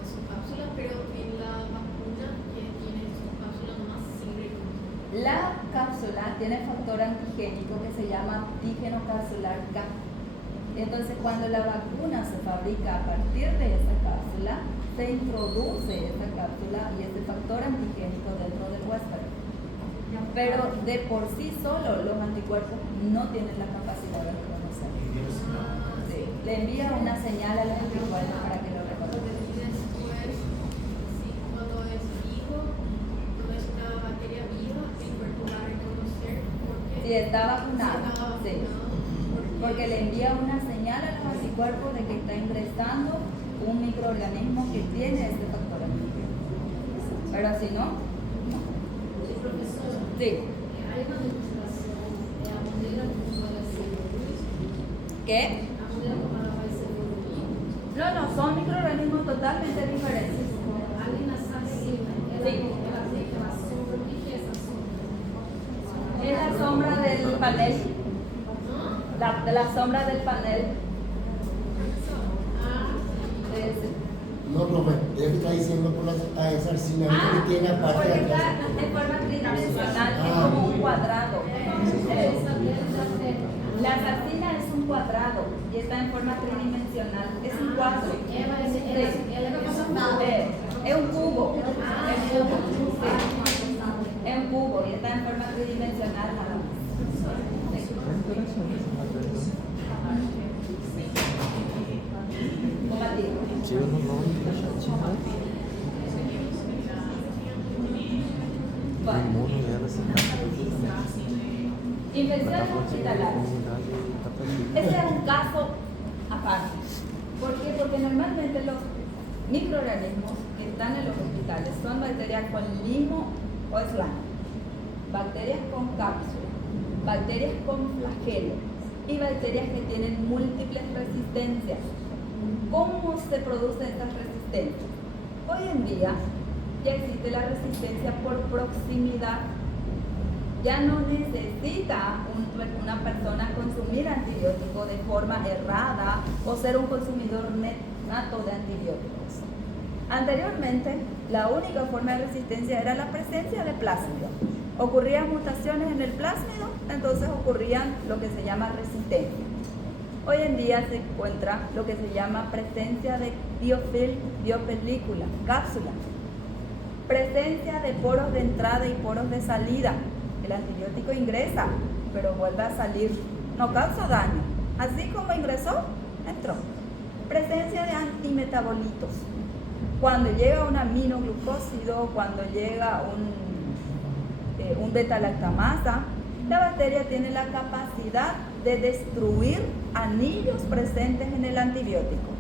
su cápsula, pero en la vacuna que tiene su cápsula nomás sí reconoce? La cápsula tiene factor antigénico que se llama antígeno capsular K. Entonces, cuando la vacuna se fabrica a partir de esa cápsula, se introduce esa cápsula y ese factor antigénico dentro del huésped. Pero de por sí solo los anticuerpos no tienen la capacidad de reconocer. Sí. Le envía una señal al anticuerpo para que lo reconozca. Y después, sí, cuando es vivo, cuando es una bacteria viva, el cuerpo va a reconocer porque Si está vacunado, estaba sí. vacunado. Porque le envía una señal a los anticuerpos de que está ingresando un microorganismo que tiene este factor antigénico. Pero si no, no. Sí. Hay una demostración de la manera como va a ser ¿Qué? la manera como va a ser No, son microorganismos totalmente diferentes. ali na assassina, ela tem aquela sombra, o que é essa sombra? Es la sombra del panel. La sombra del panel. No, profe, ella que está diciendo por la sarcina que tiene aparte Porque de está atrás. en forma tridimensional, es como un cuadrado. La sarcina es un cuadrado y está en forma tridimensional. Es un cuadro. Sí. Es un cubo. Es un cubo. Sí. Es un cubo y está en forma tridimensional nada más. Sí. Combativo. Que eu não chateado. O Bueno. imuno ela se trata completamente. Infecciones hospitalarias. Ese es un caso aparte. ¿Por qué? Porque normalmente los microorganismos que están en los hospitales son bacterias con limo o slime, bacterias con cápsula, bacterias con flagelo y bacterias que tienen múltiples resistencias. ¿Cómo se producen estas resistencias? Hoy en día ya existe la resistencia por proximidad Ya no necesita una persona consumir antibióticos de forma errada o ser un consumidor nato de antibióticos. Anteriormente, la única forma de resistencia era la presencia de plásmido. Ocurrían mutaciones en el plásmido, entonces ocurrían lo que se llama resistencia. Hoy en día se encuentra lo que se llama presencia de biofilm, biopelícula, cápsula, presencia de poros de entrada y poros de salida. El antibiótico ingresa, pero vuelve a salir, no causa daño. Así como ingresó, entró. Presencia de antimetabolitos. Cuando llega un aminoglucósido, cuando llega un beta-lactamasa, la bacteria tiene la capacidad de destruir anillos presentes en el antibiótico.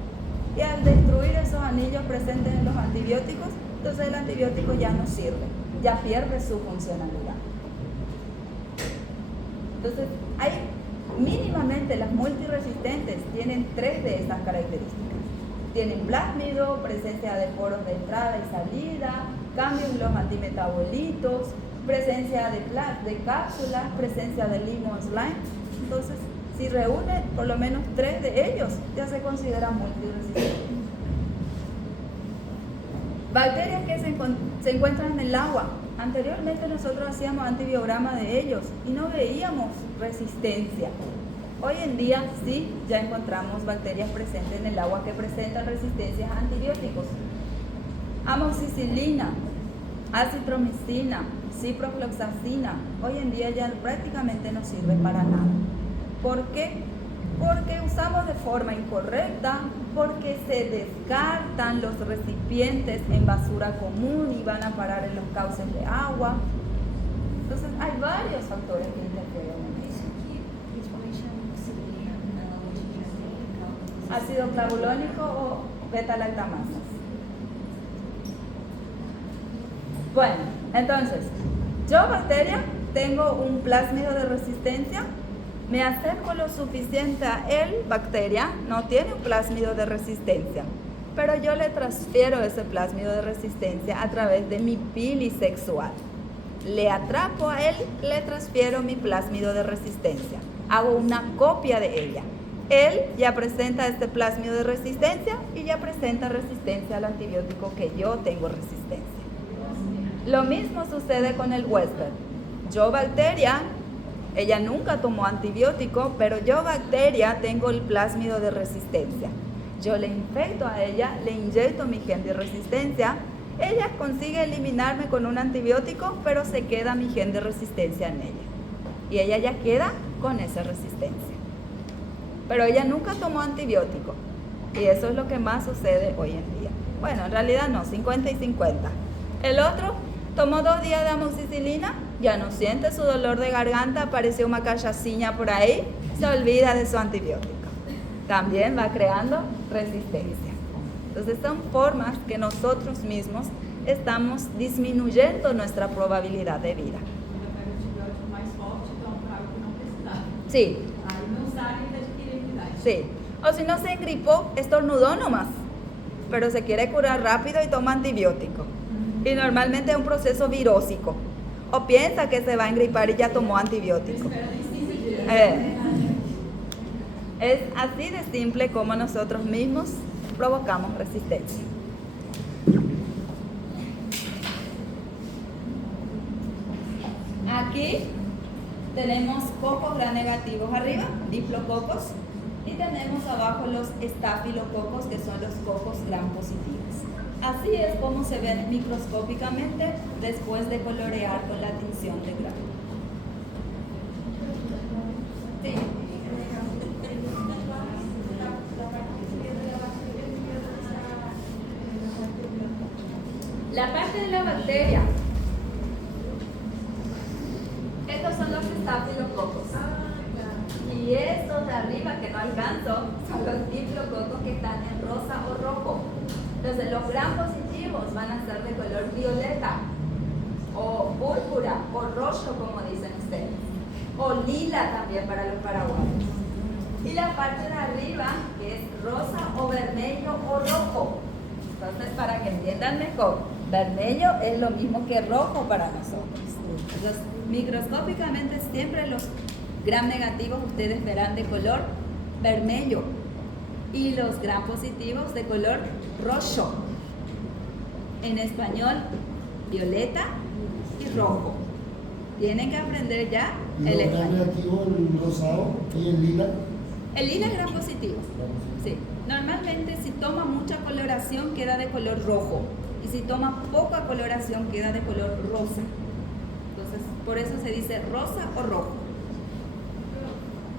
Y al destruir esos anillos presentes en los antibióticos, entonces el antibiótico ya no sirve, ya pierde su funcionalidad. Entonces, mínimamente las multiresistentes tienen 3 de estas características. Tienen plásmido, presencia de poros de entrada y salida, cambio en los antimetabolitos, presencia de cápsulas, presencia de limón slime. Entonces, si reúne por lo menos 3 de ellos, ya se consideran multiresistentes. Bacterias que se encuentran en el agua. Anteriormente nosotros hacíamos antibiograma de ellos y no veíamos resistencia. Hoy en día sí, ya encontramos bacterias presentes en el agua que presentan resistencias a antibióticos. Amoxicilina, acitromicina, ciprofloxacina, hoy en día ya prácticamente no sirve para nada. ¿Por qué? Porque usamos de forma incorrecta, porque se descartan los recipientes en basura común y van a parar en los cauces de agua. Entonces hay varios factores que interfieren en eso. Ácido clavulónico o beta-lactamasas. Bueno, entonces, yo bacteria tengo un plásmido de resistencia, me acerco lo suficiente a él, bacteria, no tiene un plásmido de resistencia, pero yo le transfiero ese plásmido de resistencia a través de mi pili sexual. Le atrapo a él, le transfiero mi plásmido de resistencia, hago una copia de ella. Él ya presenta este plásmido de resistencia y ya presenta resistencia al antibiótico que yo tengo resistencia. Lo mismo sucede con el huésped. Yo bacteria, ella nunca tomó antibiótico, pero yo bacteria tengo el plásmido de resistencia. Yo le infecto a ella, le inyecto mi gen de resistencia, ella consigue eliminarme con un antibiótico, pero se queda mi gen de resistencia en ella. Y ella ya queda con esa resistencia. Pero ella nunca tomó antibiótico. Y eso es lo que más sucede hoy en día. Bueno, en realidad no, 50 y 50. El otro tomó 2 días de amoxicilina, ya no siente su dolor de garganta, apareció una cachaciña por ahí, se olvida de su antibiótico. También va creando resistencia. Entonces son formas que nosotros mismos estamos disminuyendo nuestra probabilidad de vida. Sí. Sí. O si no se engripó, estornudó nomás, pero se quiere curar rápido y toma antibiótico. Y normalmente es un proceso virósico. O piensa que se va a engripar y ya tomó antibiótico. Es así de simple como nosotros mismos provocamos resistencia. Aquí tenemos cocos gram negativos arriba, diplococos, y tenemos abajo los estafilococos, que son los cocos gram positivos. Así es como se ven microscópicamente después de colorear con la tinción de Gram. Sí. La parte de la bacteria. Estos son los estafilococos. Y estos de arriba que no alcanzo son los diplococos que están en rosa o rojo. Entonces los gram positivos van a ser de color violeta o púrpura o rojo, como dicen ustedes, o lila también para los paraguayos. Y la parte de arriba que es rosa o vermelho o rojo. Entonces, para que entiendan mejor, vermelho es lo mismo que rojo para nosotros. Entonces, microscópicamente siempre los gram negativos ustedes verán de color vermelho y los gram positivos de color rojo. En español, violeta y rojo. Tienen que aprender ya Y el los gram español. negativos, el rosado y el lila. El lila es gram positivo. Sí. Normalmente si toma mucha coloración queda de color rojo y si toma poca coloración queda de color rosa. Entonces, por eso se dice rosa o rojo.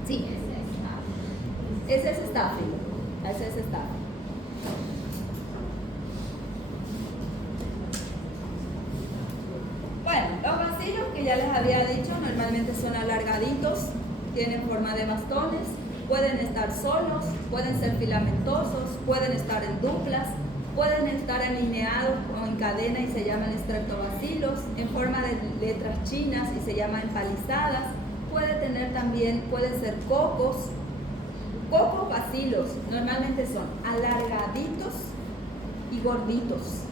Sí, ese es estáfilo. Ese es estáfilo. Bueno, los bacilos que ya les había dicho normalmente son alargaditos, tienen forma de bastones, pueden estar solos, pueden ser filamentosos, pueden estar en duplas, pueden estar alineados o en cadena y se llaman estreptobacilos, en forma de letras chinas y se llaman empalizadas. Puede tener también, pueden ser cocos bacilos, normalmente son alargaditos y gorditos.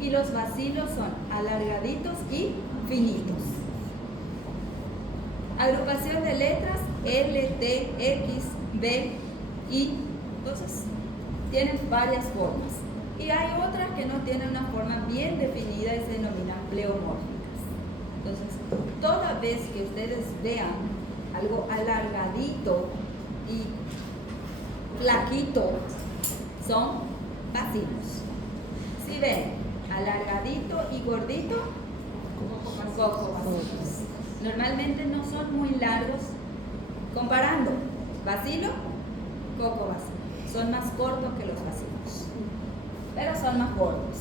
Y los bacilos son alargaditos y finitos. Agrupación de letras L, T, X, B, I. Entonces, tienen varias formas. Y hay otras que no tienen una forma bien definida y se denominan pleomórficas. Entonces, toda vez que ustedes vean algo alargadito y flaquito, son bacilos. Si ven alargadito y gordito, cocobacilos. Normalmente no son muy largos. Comparando bacilo, cocobacilo. Son más cortos que los bacilos, pero son más gordos.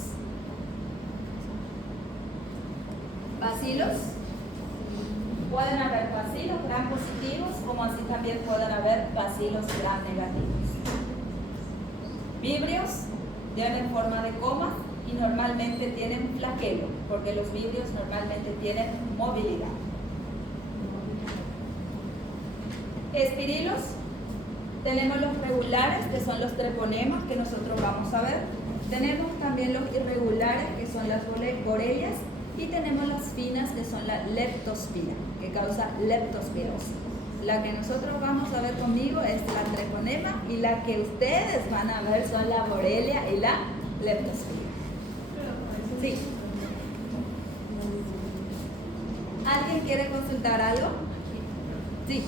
Bacilos, pueden haber bacilos gram positivos, como así también pueden haber bacilos gram negativos. Vibrios tienen forma de coma y normalmente tienen flaquelo, porque los vibrios normalmente tienen movilidad. Espirilos, tenemos los regulares, que son los treponemas que nosotros vamos a ver. Tenemos también los irregulares, que son las borelias, y tenemos las finas, que son la leptospira, que causa leptospirosis. La que nosotros vamos a ver conmigo es la treponema, y la que ustedes van a ver son la borelia y la leptospira. Sí. ¿Alguien quiere consultar algo? Sí.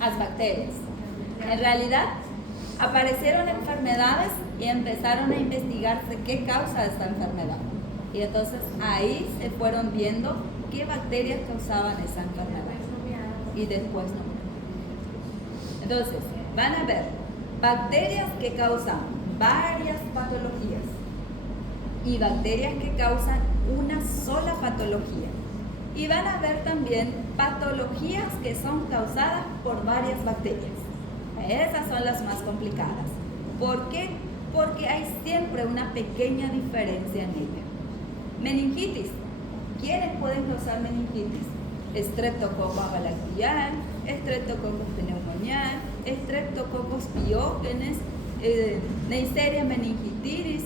Las bacterias. En realidad, aparecieron enfermedades y empezaron a investigarse qué causa esta enfermedad. Y entonces ahí se fueron viendo qué bacterias causaban esa enfermedad. Y después no. Entonces, van a ver bacterias que causan varias patologías y bacterias que causan una sola patología. Y van a ver también patologías que son causadas por varias bacterias. Esas son las más complicadas. ¿Por qué? Porque hay siempre una pequeña diferencia en ella. Meningitis. ¿Quiénes pueden causar meningitis? Streptococcus agalactiae, Streptococcus pneumoniae, Streptococcus pyogenes, Neisseria meningitidis,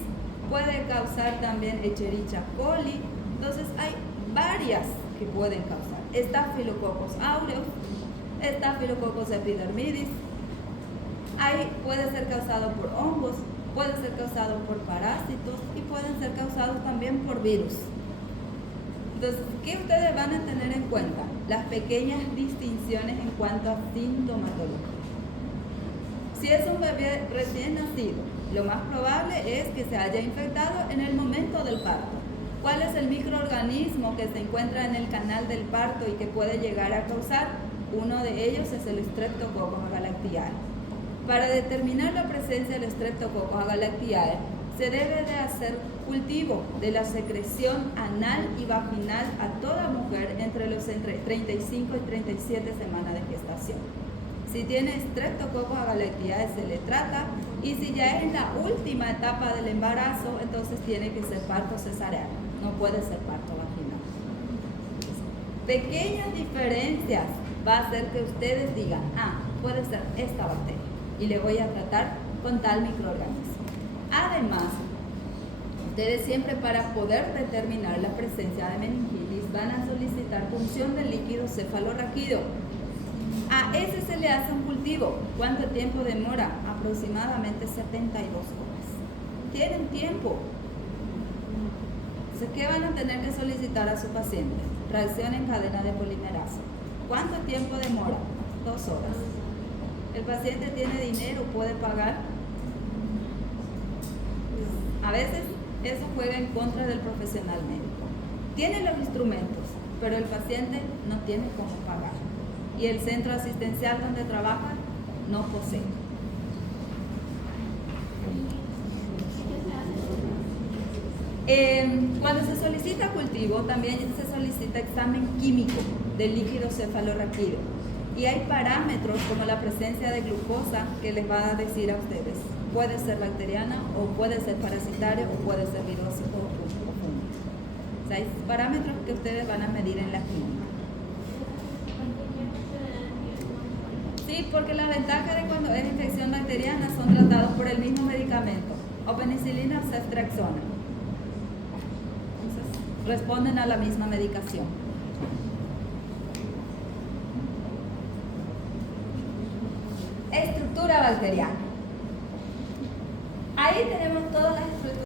puede causar también Escherichia coli. Entonces hay varias que pueden causar. Staphylococcus aureus, Staphylococcus epidermidis. Ahí puede ser causado por hongos, puede ser causado por parásitos y pueden ser causados también por virus. Entonces, ¿qué ustedes van a tener en cuenta? Las pequeñas distinciones en cuanto a sintomatología. Si es un bebé recién nacido, lo más probable es que se haya infectado en el momento del parto. ¿Cuál es el microorganismo que se encuentra en el canal del parto y que puede llegar a causar? Uno de ellos es el Streptococcus agalactiae. Para determinar la presencia del Streptococcus agalactiae, se debe de hacer cultivo de la secreción anal y vaginal a toda mujer entre 35 y 37 semanas de gestación. Si tiene Streptococcus agalactiae se le trata, y si ya es en la última etapa del embarazo, entonces tiene que ser parto cesareano, no puede ser parto vaginal. Pequeñas diferencias va a hacer que ustedes digan, puede ser esta bacteria y le voy a tratar con tal microorganismo. Además, Ustedes siempre, para poder determinar la presencia de meningitis, van a solicitar punción del líquido cefalorraquídeo. A ese se le hace un cultivo. ¿Cuánto tiempo demora? Aproximadamente 72 horas. Tienen tiempo. Entonces, ¿qué van a tener que solicitar a su paciente? Reacción en cadena de polimerasa. ¿Cuánto tiempo demora? 2 horas. ¿El paciente tiene dinero? ¿Puede pagar? A veces eso juega en contra del profesional médico. Tiene los instrumentos, pero el paciente no tiene cómo pagar. Y el centro asistencial donde trabaja no posee. Cuando se solicita cultivo, también se solicita examen químico del líquido cefalorraquídeo. Y hay parámetros como la presencia de glucosa que les va a decir a ustedes. Puede ser bacteriana, o puede ser parasitaria, o puede ser virósico o fúngico. O sea, hay parámetros que ustedes van a medir en la química. Sí, porque la ventaja de cuando es infección bacteriana son tratados por el mismo medicamento, o penicilina o ceftriaxona. Entonces, responden a la misma medicación. Estructura bacteriana. Ahí tenemos todas las estructuras.